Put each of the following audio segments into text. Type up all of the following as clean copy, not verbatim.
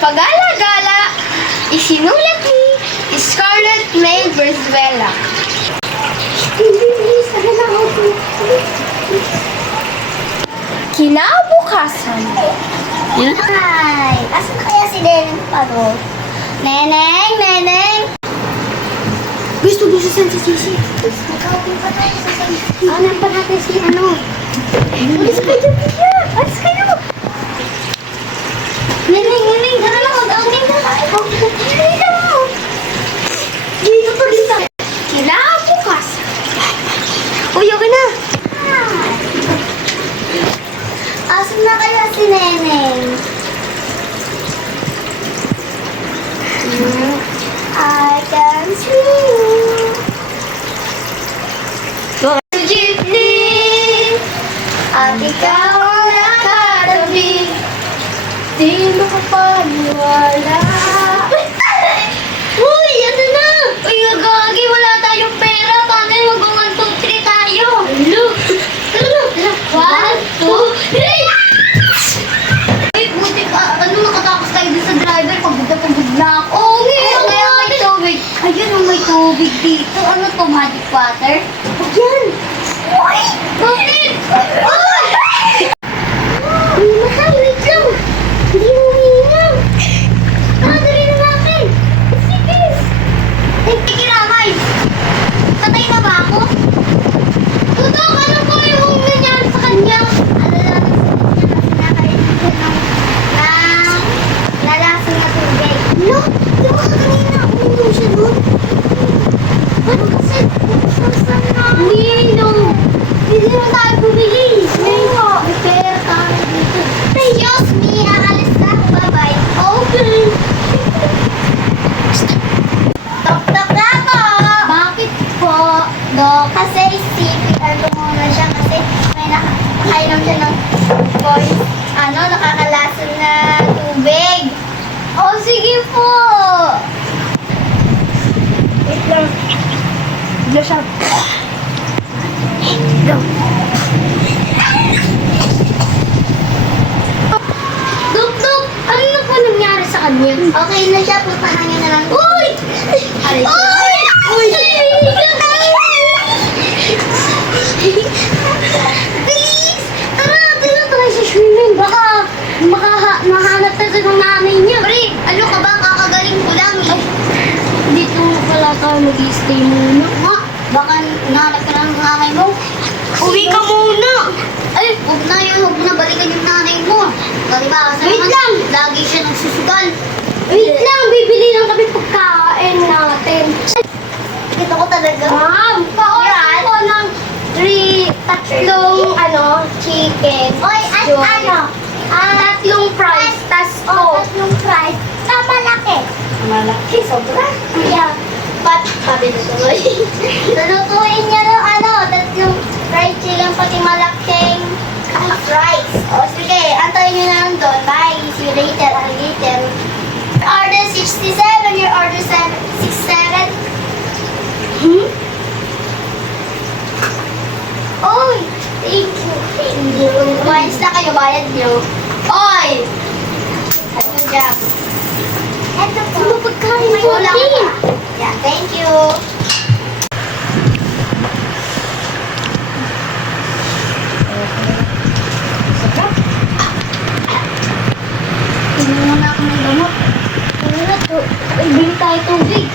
Pagala-gala, isinulat ni Scarlett May Brizuela. Kinabukasan. Ay, asan kaya si Neneng Paro? Neneng, Neneng! Gusto mo siya si Sisi? Nag-open pa tayo sa same. Alam pa natin si ano. Alis kayo, Pia! Alis kayo! Neneng, Neneng, tara na, mag-outing na tayo. Neneng na mo! Dito pa rin tayo. Kinabukasan. Uy, okay na. Asan na kaya si Neneng? I can see you. Jeepney, At ikaw ang nakatabi. di mo kapaniwala. Uy, ano na? Uy, gagi, wala tayong pera. Paano yung mag-1, 2, 3 tayo? Look. Tara, 1, 2, 3. Uy, buti ka. Ano, nakatakas tayo dun sa driver. Pagod na ako. Oo, ngayon. Kaya may tubig. Ayun, may tubig dito. Ano to, magic water? Yan. Uy! Bakit? Uy! Uy, mahal, wait lang. Hindi mo umiinom. Dali na natin. Sige. Kikiramay! Patay na ba ako? Tutok, ano po yung nangyari sa kanya? Ano lang sa kanya kasi nakalimutan ng lalasang na tubig. No? Di ba kanina uminom siya nun? Ano kasi? Saan na? Umiinom! Hindi na tayo bumili! Oo, may pera tayo dito. Excuse me, aalis na ako. Bye-bye. Okay! Tok-tok na po. Bakit po? Kasi CPR ko muna siya kasi may nakakainom siya ng nakakalason na tubig. Oh, sige po! Wait lang. Bigla siya. Go. Duk-duk! Ano na po nangyari sa kanya? Okay na siya, puntahan niyo na lang. Uy! Alis na. Uy! Uy! Please! Tara, tara tayo sa swimming. Baka mahanap tayo ng nanay niya. Pre, ano ka ba? Kakagaling ko lang eh. Dito pala tayo mag-stay muna. Ma, baka nahanap ka ng nanay mo. Uwi ka muna! Ay, huwag na yun. Huwag mo na balikan yung nanay mo. Diba, kasi Wait naman, lang. lagi siya nagsusugal. Wait lang, bibili lang kami pagkain natin. Ito ko talaga. Ma'am, pa-order ko ng tatlong chicken. Oy, Joy. Tatlong fries, tas tatlong fries. Malaki. Malaki, sobra. Yeah. Sabi na tuloy. Lulutuin niya ng tatlong fried chicken pati malaking fries. O sige, antayin niyo na lang doon. Bye. See you later. Alligator. Order 67. Your order 67. Oy! Thank you. Thank you. Kumayos na kayo. Bayad niyo. Oy! Ano job? Eto po. Ano pagkain May ko, ulam Tin? pa. Yeah, thank you. Tingnan mo na ako ng gamot. Ano na to? Bili tayo tubig.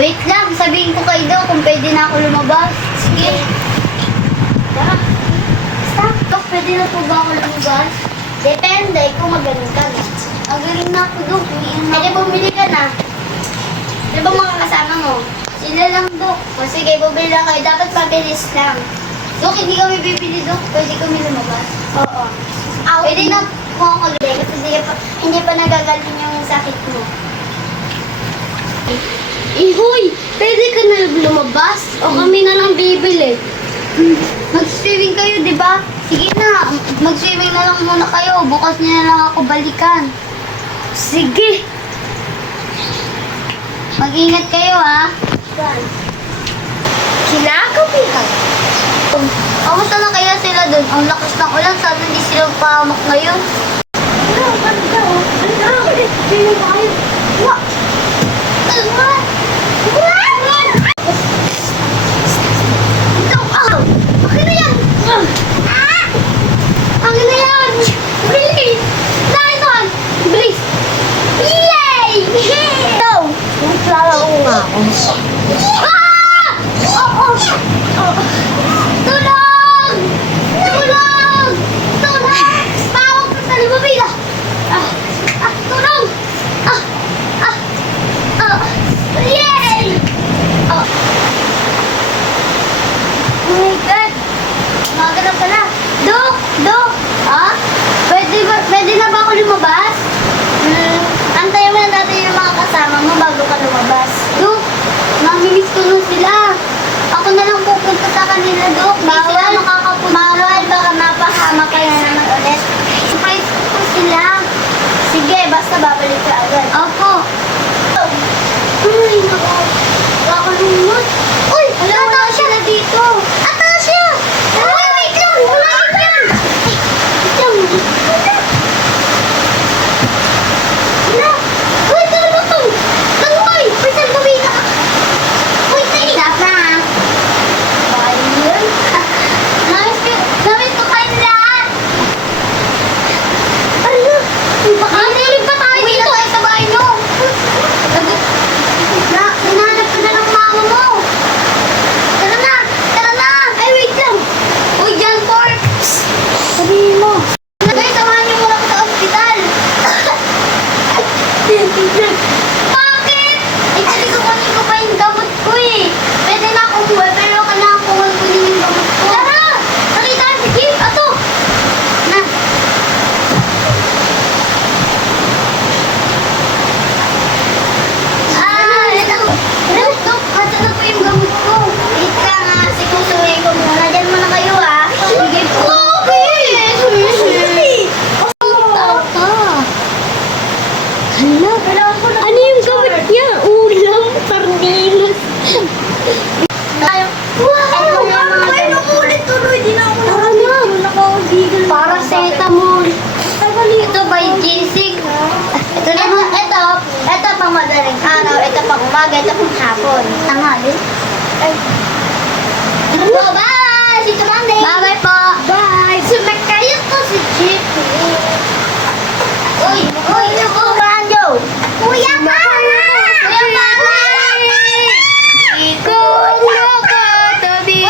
Wait lang, sabihin ko kayo daw kung pwede na ako lumabas. Sige. Tara. Stop. Dok, pwede na po ba ako lumabas? Depende kung magaling ka na. Magaling na ako, Dok. Eh, di bumili ka na. Di ba mga kasama mo? Sila lang, Dok. O sige, bumili lang kayo. Dapat pabilis lang. Dok, hindi kami bibili, Dok. Pwede kami lumabas. Oo. Pwede na po ako lumabas kasi hindi pa nagagaling yung sakit mo. Ihoy, pwede ka na lumabas o kami na lang bibili. Mag-swimming kayo, di ba? Sige na, mag-swimming na lang muna kayo. Bukas niyo na lang ako balikan. Sige. Mag-ingat kayo, ha? Kinagabihan. Kamusta na kaya sila dun? Ang lakas ng ulan, sana hindi sila pahamak ngayon. Ano, ganda oh. Ano, sino ba Ah! Oh! Tulong! Tulong! Tulong! Bawag ka sa limabila! Tulong! Yay! Oh my God! Umaga na pala. Dok! Dok! Pwede na ba ako lumabas? Antayin mo na natin yung mga kasama mo bago ka lumabas. Dok! Namimiss ko na sila. Ako na lang pupunta sa kanila, Dok. Bawal makakapunta. Bawal, baka mapahama ka na naman ulit. Surprise ko sila. Sige, basta babalik ka agad. Opo. Ay, naku. Kakalunod. Uy, wala sila dito. Atasha! Uy, wait lang. Wala yan. Wait lang. Wala. Uy, tulutong. Langoy. Uy, salbabi ka. Uy, tayo. Stop na. Ayun. Namiss ko kayo lahat. Ano? Nililig pa tayo dito. Uwi na tayo sa bahay nyo. Hinahanap ka na ng mama mo. Tara na. Tara na. Ay, wait lang. Uy, John Ford. Sabihin mo. Guys, samahan niyo muna ako sa ospital. Bakit? Eh, kasi kukunin ko pa yung gamot ko eh. Pwede na akong buhay, pero kailangan ko kunin yung gamot ko. Tara! Nakita ka, sige. Ato! Na. Dok, ito na po yung gamot ko. Wait lang ha, sikusuhin ko muna. Diyan muna kayo ha. Sige po. Okay. Hala, ano yung gamot niya? Ulam, sardinas. Wow! Ay, nakulit tuloy. Di na ako nakakabigil. Paracetamol. Ito by G6. Ito naman, ito pang madaling araw, ito pang umaga, ito pang hapon. Tanghali. Ay. Bye! Si Tumande! Bye po! Bye! Sumakaya ko si Jeep. Uy! Ranjo! Kuya Para! Kuya Para! Ikaw nakatabi.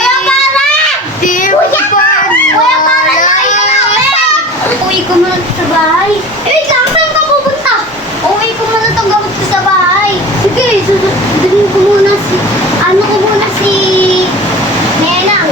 Kuya Para! Kuya Para! Kuya Para! Uwi ko muna sa bahay. Wait lang, saan ka pupunta? Uwi ko muna itong gamot ko sa bahay. Sige, susunodin ko muna si... Nenang.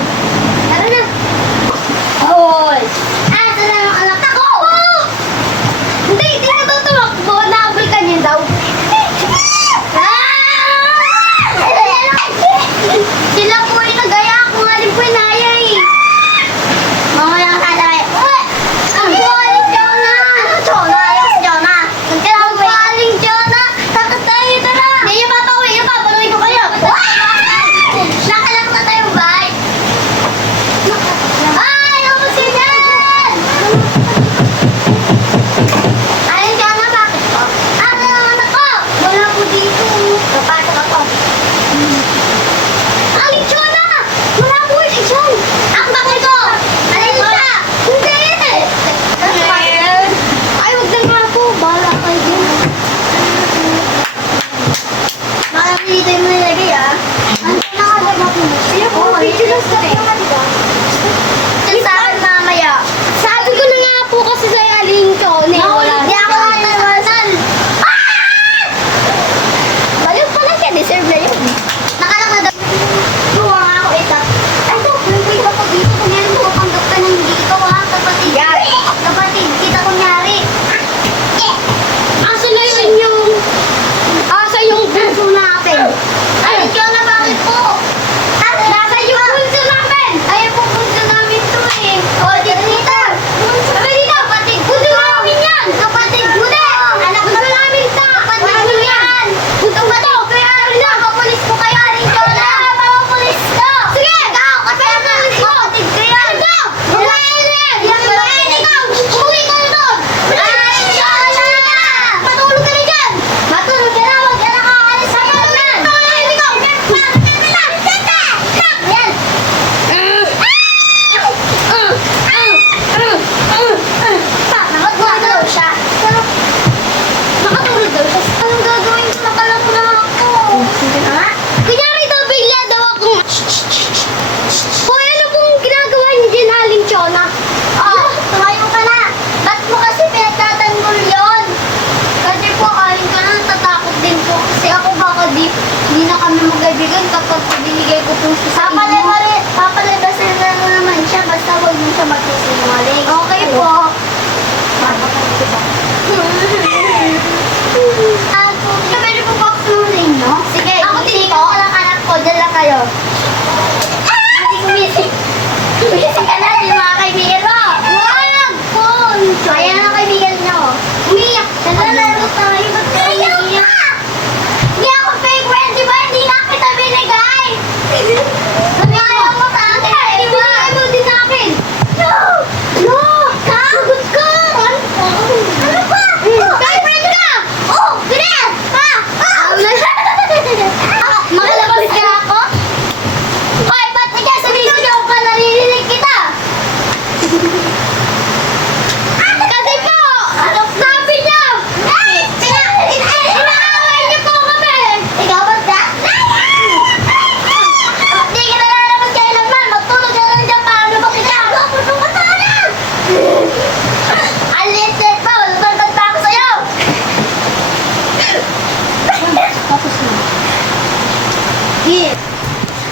Sige.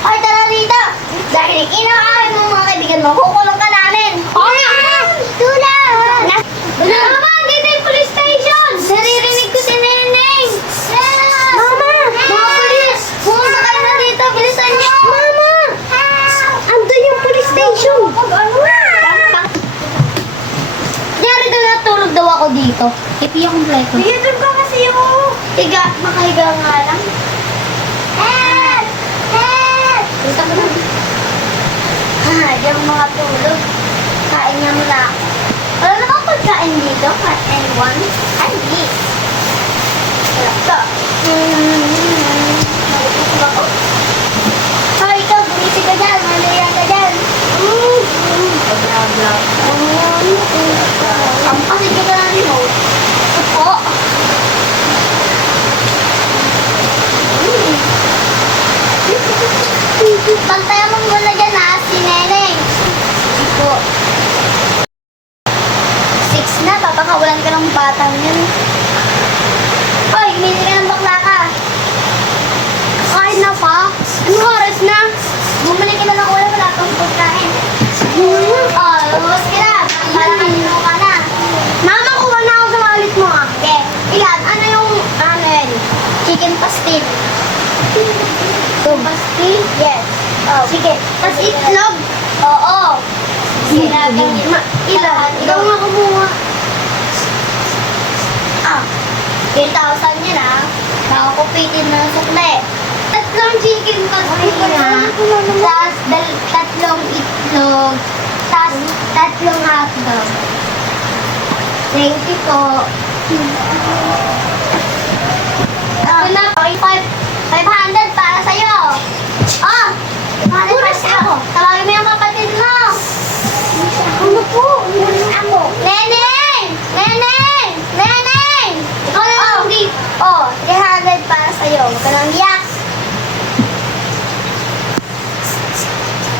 Ay, tara rito. Dahil inaaway mo mga kaibigan mo, kukulong ka namin. Tulad! Mama, dito yung police station! Naririnig ko si Neneng. Mama! Mga polis! Pumunta kayo na dito. Bilisan niyo. Mama! Andun yung police station. Nyari doon natulog daw ako dito. Ipi yung kompleto. Sige, doon ka kasi yung... Higa, makahiga nga lang. Help! Help! Punta ko na. Yung mga tulog. Kain niya muna ako. Wala namang pagkain dito. Anyone? Ay, yes. Wala ka. Malikusog ako. Hoy, ikaw, gumising ka dyan. Malaya ka dyan. Kampasin ka na ng remote. Opo. Pantayan mo muna dyan ha, si Neneng. Opo. 6 na, papakawalan ka ng batang yun. Hoy, mili ka ng bakla ka. Kain na pa? Anong oras na? Bumili ka na ng ulam, wala kang pagkain. Oh, lumabas ka na. Para kanino ka na. Mama, kuha na ako sa wallet mo ah. Okay. Ilan? Ano yung, chicken pastil. Chicken pastil? Yes. Oh. Sige. Tapos itlog? Oo. Sinagang ilan? Ikaw nga kumuha. 3,000 yun ah. Nakakupitin na ng sukle. Tatlong chicken pastil na. Tapos tatlong itlog. Tapos tatlong hotdog. Thank you po. Ako na, 500 para sa'yo. Oh! 500 para sa'yo. Tawagin mo yung kapatid mo. Ano po? Ako. Neneng! Neneng! Neneng! Ikaw na lang dito. Oh, 300 para sa'yo. Huwag ka nang iyak.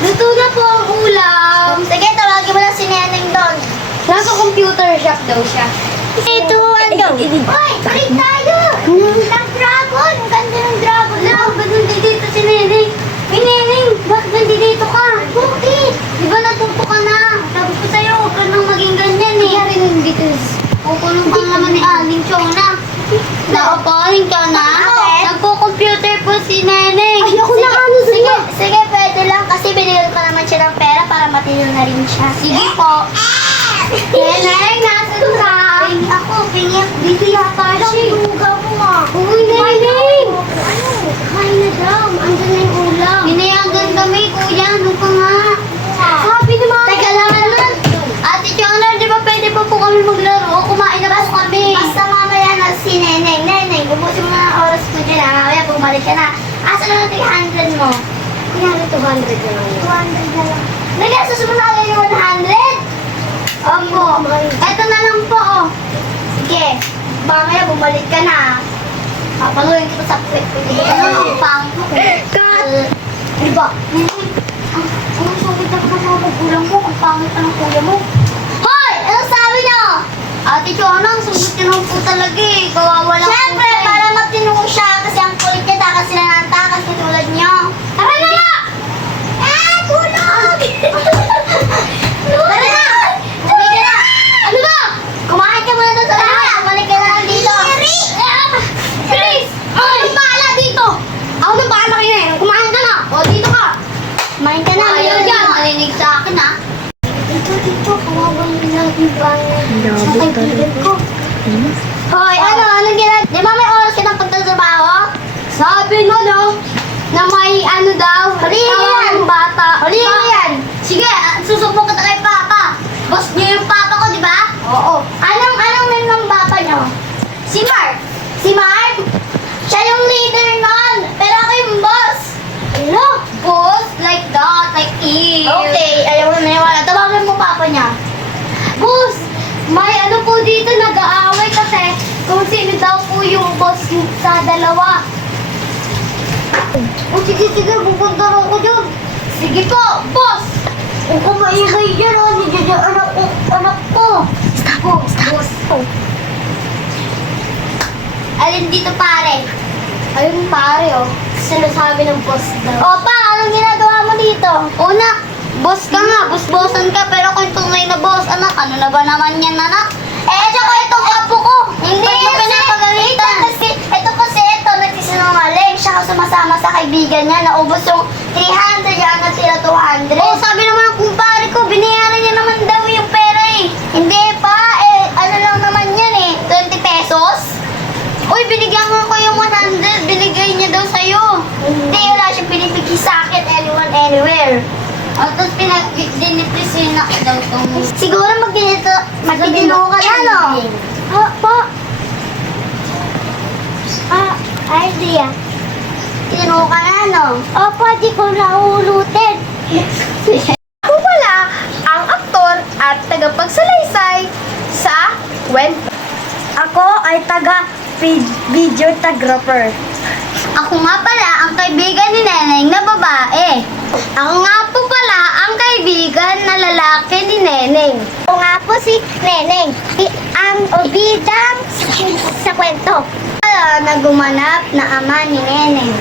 Luto na po ang ulam. Sige, tawagin mo lang si Neneng doon. Nasa computer shop daw siya. 3, 2, 1, go! Hoy, balik tayo! Ng dragon! Ang ganda ng dragon! Alam, ba't nandito si Neneng? Hey, Neneng! Bakit nandito ka? Bakit? Di ba natuto ka na? Sabi ko sa'yo, huwag ka nang maging ganyan eh. Nangyari nandito. Kukulong ka naman ni Aling Chona. Naupaling ka na? Bakit? Nagpo-computer po si Neneng. Ay, ako na ano sige, sige, pwede lang kasi binigyan ko naman siya ng pera para matino na rin siya. Sige po. Neneng, nasan ka? Pingi ako, pingi ako. Dito yata siya. Lugaw mo ah. Uy, Neneng! Kain na daw. Andun na yung ulam. Pinayagan kami, kuya. Ano ka nga? Sabi ni Mama. Teka lang naman. Ate Chona, di ba pwede pa po kami maglaro? Kumain na po kami. Basta mamaya na si Neneng. Neneng, ubusin mo na ang oras mo dyan ah. Mamaya bumalik ka na. Asa na natin 100 mo? Kunyari, 200 na lang yun. 200 na lang. Nag-asos mo na lang yung 100? Opo. Eto na lang po, oh. Sige. Mamaya bumalik ka na. Papaluin kita sa kwet ko. Ano, pangit mo. Cut! Diba? Ano sabi ka pa sa magulang mo? Ang pangit pa ng kuya mo. Hoy! Anong sabi niyo? Ate Chona, ang sulit ka naman po talaga eh. Kawawa lang Siyempre, po siya eh. para matino siya kasi ang kulit niya takas sila ng takas katulad niyo. Tara na nga! Tulog! Tara na! Bumalik ka na! Ano ba? Kumain ka muna doon sa bahay. Bumalik ka na lang dito. Chris! Ako nang bahala dito! Ako nang bahala kayo eh. Kumain ka na! O, dito ka! Kumain ka na. Ayaw dyan. Marinig sa akin ha. Dito. Kawawa yung lagi ba? Sa kaibigan ko. Hoy, ano ginagawa? Di ba may oras ka ng pagtatrabaho? Sabi mo no, na may ano daw, Hulihin mo yan. tawang bata. Hulihin mo yan. Sige, susubok kita kay Papa. Boss niyo yung Papa ko, di ba? Oo. Anong name ng bata niyo? Si Mark. Si Mark? Siya yung leader nun. Pero ako yung boss. Ano? Boss, like that, like it. Okay, ayaw mo naniwala. Tawagan mo papa niya. Boss, may ano po dito, nag-aaway kasi kung sino daw po yung boss sa dalawa. O sige, pupunta na ako dyan. Sige po, boss! Huwag ka maingay dyan, ha? Hindi dyan anak ko. Boss. Alin dito pare? Ayun pare, oh. Sinasabi ng boss daw. O pa, anong ginagawa mo dito? Una, boss ka nga, boss-bossan ka, pero kung tunay na boss, anak, ano na ba naman yan, anak? Eh, Tsaka itong apo ko, Hindi, ba't mo pinapagalitan? ito nagsisinungaling. Siya sumasama sa kaibigan niya. Naubos yung 300, yan na sila 200. Oo, sabi naman ng kumpare ko, binayaran niya naman daw yung pera eh. Hindi pa, ano lang naman yan 20 pesos? Uy, binigyan ko yung 100, binigay niya daw sa'yo. Hindi, wala siyang binibigay sa akin anyone, anywhere. O, tapos dinipresyon ako daw tong... Siguro magdinito ka na, no? Po. Idea. Tinuro ka na, no? Opo, di ko naulutin. Ako pala ang aktor at tagapagsalaysay sa kwento. Ako ay videographer. Ako nga pala ang kaibigan ni Neneng na babae. Ako nga po pala ang kaibigan na lalaki ni Neneng. Ako nga po si Neneng, ang bidang sa kwento. Na gumanap na ama ni Neneng.